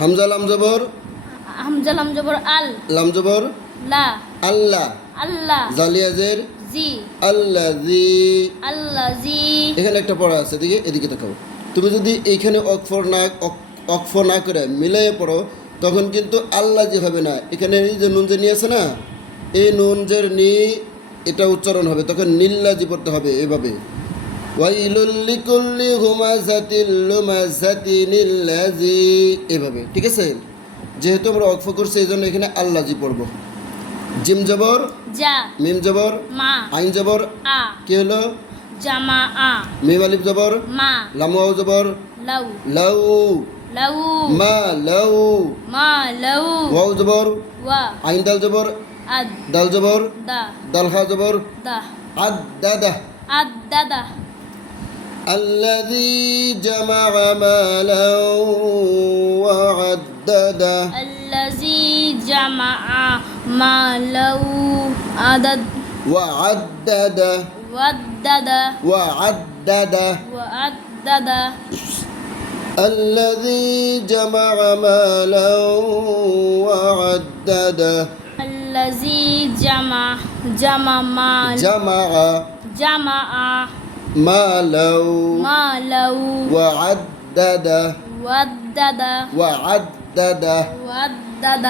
হামজা লাম জবর? হামজা লাম জবর আল। লাম জবর? লা। আল্লাহ আল্লাহ জালিয়াজের জি। আল্লাজি আল্লাহ জি। এখানে একটা পড়া আছে এদিকে এদিকে তাকাও। তুমি যদি এইখানে অক্ষর না অক- অক্ষ না করে মিলাইয়ে পড়ো তখন কিন্তু আল্লাহ যে হবে না। এখানে এই যে নুন যে নিয়ে আছে না এই নুন যে নি এটা উচ্চারণ হবে। তখন নীল্লাজি পড়তে হবে এভাবে। ওয়াইলুল লিকুল্লি হুমাজাতিল লুমাজাতিনিল লাজি এভাবে ঠিক আছে? যেহেতু আমরা অক্ষ করছি এই জন্য এখানে আল্লাজি পড়ব। জিম জবর যা মিম জবর মা আইন জবর আ কি হলো? জামা আ মিম আলিফ জবর মা লামুয়াও জবর লাউ লাউ লাউ মা লাউ মা লাউ ওয়াও জবর ওয়া আইন দাল জবর আদ দাল জবর দা দাল খা জবর দা আদ দাদা আদ দাদা الذي جمع مالا وعدده. الذي جمع ماله عدد وعدده. ودد وعدده. وعدد الذي جمع مالا وعدده. الذي جمع جمع مال جمع. جمع ما لو ما لو وعدد. وعدد. وعدد. وعدد.